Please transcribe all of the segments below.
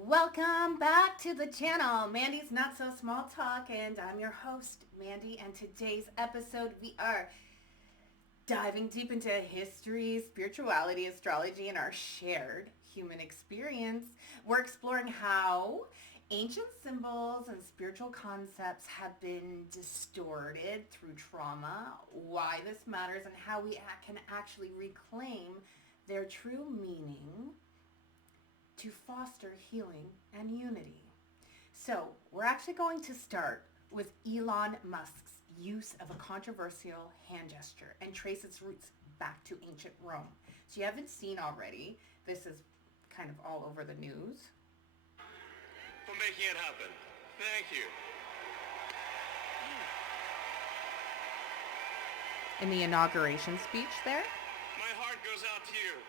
Welcome back to the channel. Mandy's Not So Small Talk, and I'm your host, Mandy. And today's episode, we are diving deep into history, spirituality, astrology, and our shared human experience. We're exploring how ancient symbols and spiritual concepts have been distorted through trauma, why this matters, and how we can actually reclaim their true meaning to foster healing and unity. So we're actually going to start with Elon Musk's use of a controversial hand gesture and trace its roots back to ancient Rome. So you haven't seen already, this is kind of all over the news. For making it happen. Thank you. In the inauguration speech there. My heart goes out to you.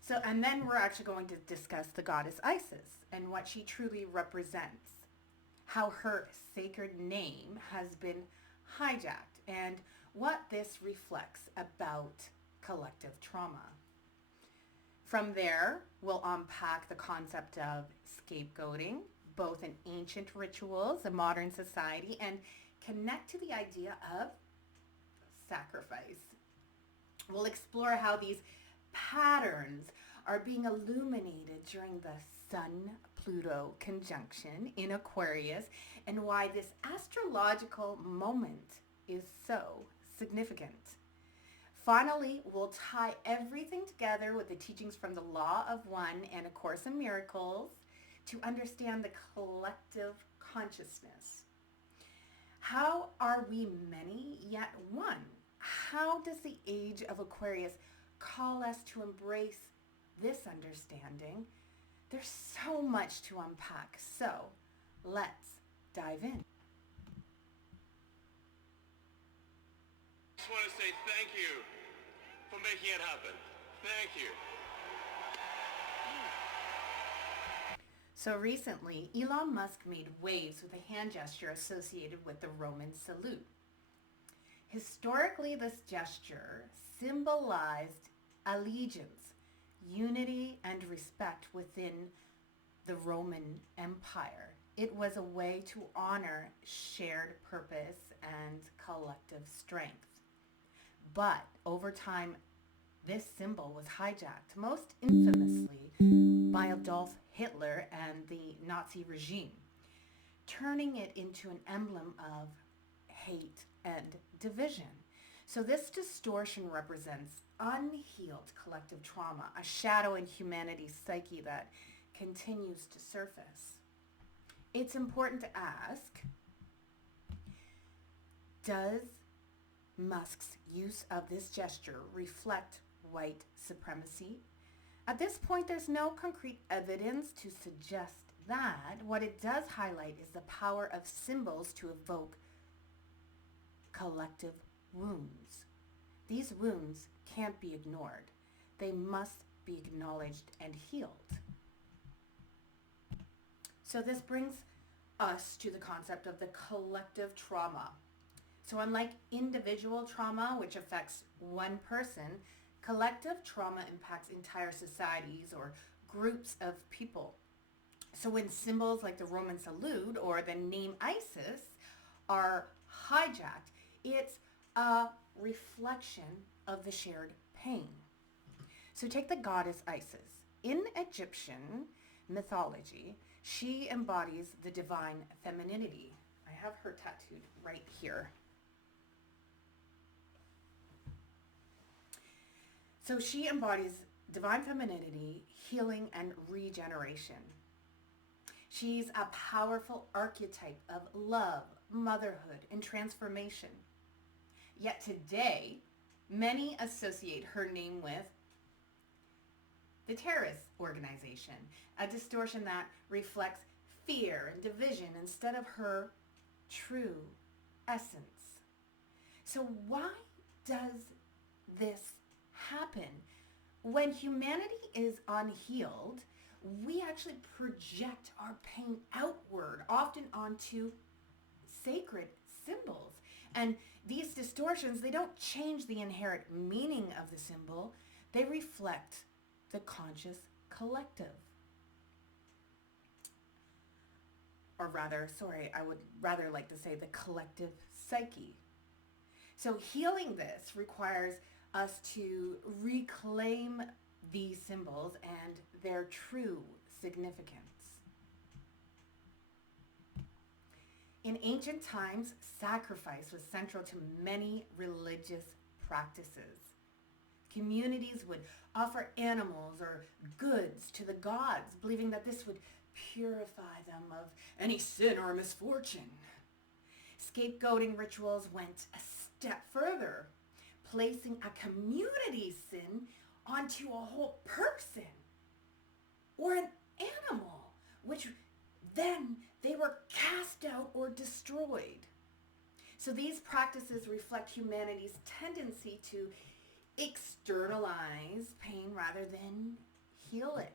So, and then we're actually going to discuss the goddess Isis and what she truly represents, how her sacred name has been hijacked, and what this reflects about collective trauma. From there, we'll unpack the concept of scapegoating, both in ancient rituals and modern society, and connect to the idea of sacrifice. We'll explore how these patterns are being illuminated during the Sun-Pluto conjunction in Aquarius, and why this astrological moment is so significant. Finally, we'll tie everything together with the teachings from the Law of One and A Course in Miracles to understand the collective consciousness. How are we many yet one? How does the Age of Aquarius call us to embrace this understanding? There's so much to unpack, so let's dive in. I just want to say thank you for making it happen. Thank you. So recently, Elon Musk made waves with a hand gesture associated with the Roman salute. Historically, this gesture symbolized allegiance, unity, and respect within the Roman Empire. It was a way to honor shared purpose and collective strength. But over time, this symbol was hijacked, most infamously by Adolf Hitler and the Nazi regime, turning it into an emblem of hate and division. So this distortion represents unhealed collective trauma, a shadow in humanity's psyche that continues to surface. It's important to ask, does Musk's use of this gesture reflect white supremacy? At this point, there's no concrete evidence to suggest that. What it does highlight is the power of symbols to evoke collective wounds. These wounds can't be ignored. They must be acknowledged and healed. So this brings us to the concept of the collective trauma. So unlike individual trauma, which affects one person, collective trauma impacts entire societies or groups of people. So when symbols like the Roman salute or the name Isis are hijacked, it's a reflection of the shared pain. So take the goddess Isis. In Egyptian mythology, she embodies the divine femininity. I have her tattooed right here. So she embodies divine femininity, healing, and regeneration. She's a powerful archetype of love, motherhood, and transformation. Yet today, many associate her name with the terrorist organization, a distortion that reflects fear and division instead of her true essence. So why does this happen? When humanity is unhealed, we actually project our pain outward, often onto sacred symbols. And these distortions, they don't change the inherent meaning of the symbol. They reflect the conscious collective. Or rather, I would rather like to say the collective psyche. So healing this requires us to reclaim these symbols and their true significance. In ancient times, sacrifice was central to many religious practices. Communities would offer animals or goods to the gods, believing that this would purify them of any sin or misfortune. Scapegoating rituals went a step further, placing a community sin onto a whole person or an animal, which then they were cast out or destroyed. So these practices reflect humanity's tendency to externalize pain rather than heal it.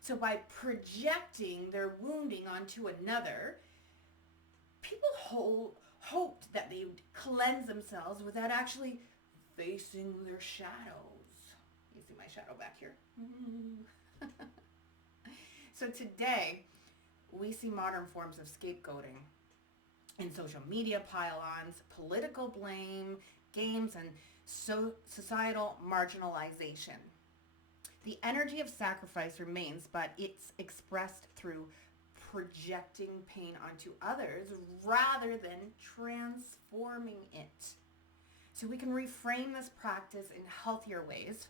So by projecting their wounding onto another, people hoped that they would cleanse themselves without actually facing their shadows. You see my shadow back here? So today, we see modern forms of scapegoating in social media pile-ons, political blame, games, and societal marginalization. The energy of sacrifice remains, but it's expressed through projecting pain onto others rather than transforming it. So we can reframe this practice in healthier ways.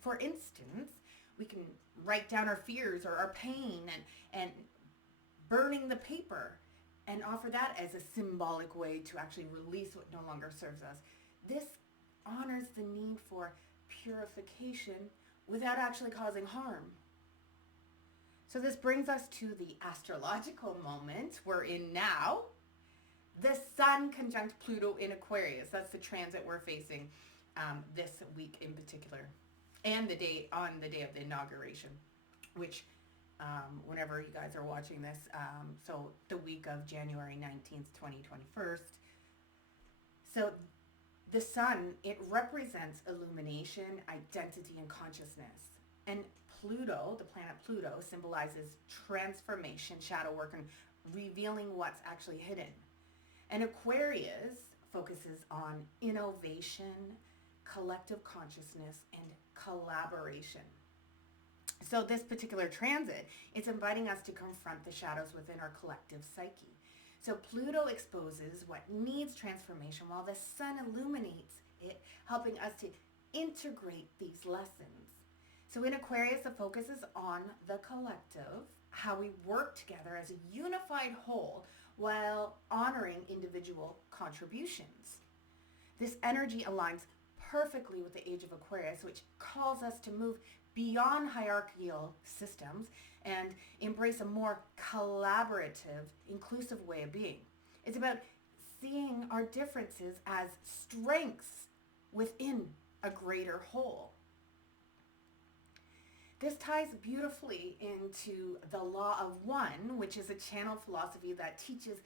For instance, we can write down our fears or our pain and burning the paper and offer that as a symbolic way to actually release what no longer serves us. This honors the need for purification without actually causing harm. So this brings us to the astrological moment we're in now. The Sun conjunct Pluto in Aquarius. That's the transit we're facing this week in particular. And on the day of the inauguration, which whenever you guys are watching this, so the week of January 19th, 2021. So the sun, it represents illumination, identity, and consciousness. And Pluto, the planet Pluto, symbolizes transformation, shadow work, and revealing what's actually hidden. And Aquarius focuses on innovation, collective consciousness, and collaboration. So this particular transit, it's inviting us to confront the shadows within our collective psyche. So Pluto exposes what needs transformation while the sun illuminates it, helping us to integrate these lessons. So in Aquarius, the focus is on the collective, how we work together as a unified whole while honoring individual contributions. This energy aligns perfectly with the Age of Aquarius, which calls us to move beyond hierarchical systems and embrace a more collaborative, inclusive way of being. It's about seeing our differences as strengths within a greater whole. This ties beautifully into the law of one, which is a channel philosophy that teaches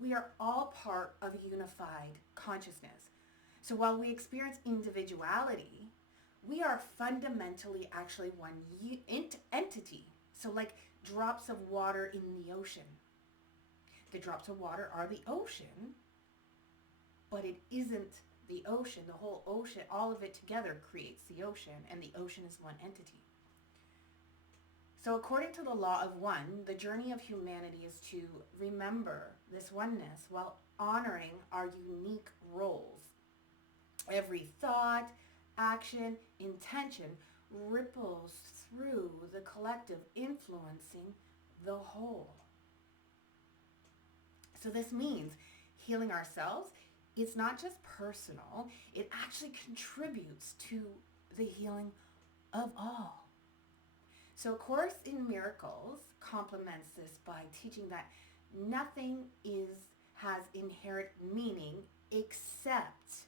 we are all part of a unified consciousness. So while we experience individuality, we are fundamentally actually one entity. So like drops of water in the ocean. The drops of water are the ocean, but it isn't the ocean. The whole ocean, all of it together creates the ocean, and the ocean is one entity. So according to the law of one, the journey of humanity is to remember this oneness while honoring our unique roles. Every thought, action, intention ripples through the collective, influencing the whole. So this means healing ourselves. It's not just personal, it actually contributes to the healing of all. So A Course in Miracles complements this by teaching that nothing has inherent meaning except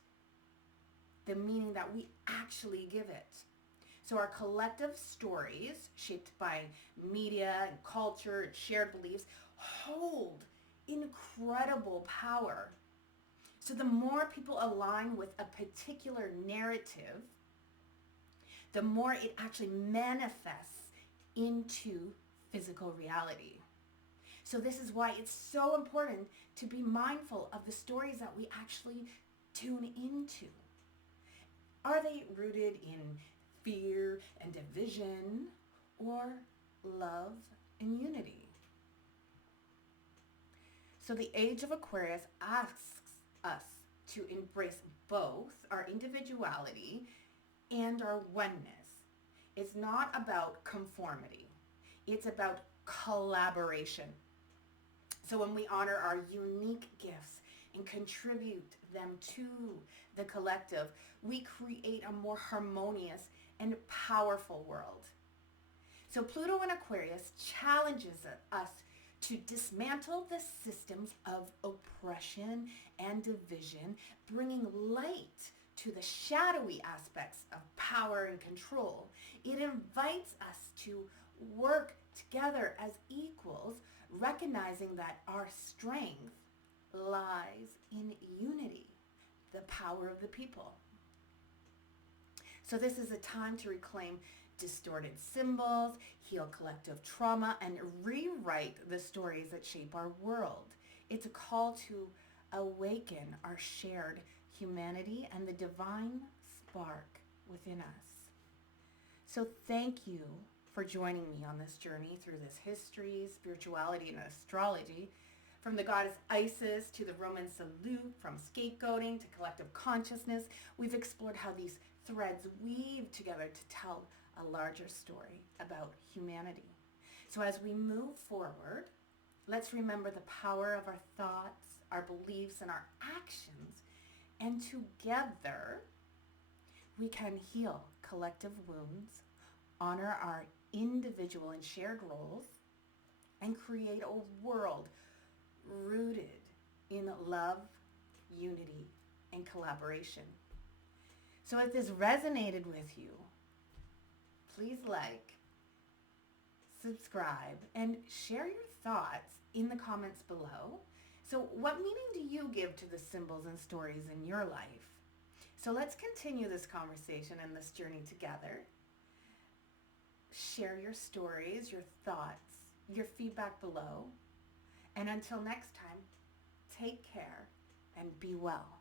the meaning that we actually give it. So our collective stories, shaped by media and culture and shared beliefs, hold incredible power. So the more people align with a particular narrative, the more it actually manifests into physical reality. So this is why it's so important to be mindful of the stories that we actually tune into. Are they rooted in fear and division, or love and unity? So the Age of Aquarius asks us to embrace both our individuality and our oneness. It's not about conformity. It's about collaboration. So when we honor our unique gifts and contribute them to the collective, we create a more harmonious and powerful world. So Pluto in Aquarius challenges us to dismantle the systems of oppression and division, bringing light to the shadowy aspects of power and control. It invites us to work together as equals, recognizing that our strength lies in unity, the power of the people. So this is a time to reclaim distorted symbols, heal collective trauma, and rewrite the stories that shape our world. It's a call to awaken our shared humanity and the divine spark within us. So thank you for joining me on this journey through this history, spirituality, and astrology. From the goddess Isis to the Roman salute, from scapegoating to collective consciousness, we've explored how these threads weave together to tell a larger story about humanity. So as we move forward, let's remember the power of our thoughts, our beliefs, and our actions. And together, we can heal collective wounds, honor our individual and shared roles, and create a world rooted in love, unity, and collaboration. So if this resonated with you, please like, subscribe, and share your thoughts in the comments below. So what meaning do you give to the symbols and stories in your life? So let's continue this conversation and this journey together. Share your stories, your thoughts, your feedback below. And until next time, take care and be well.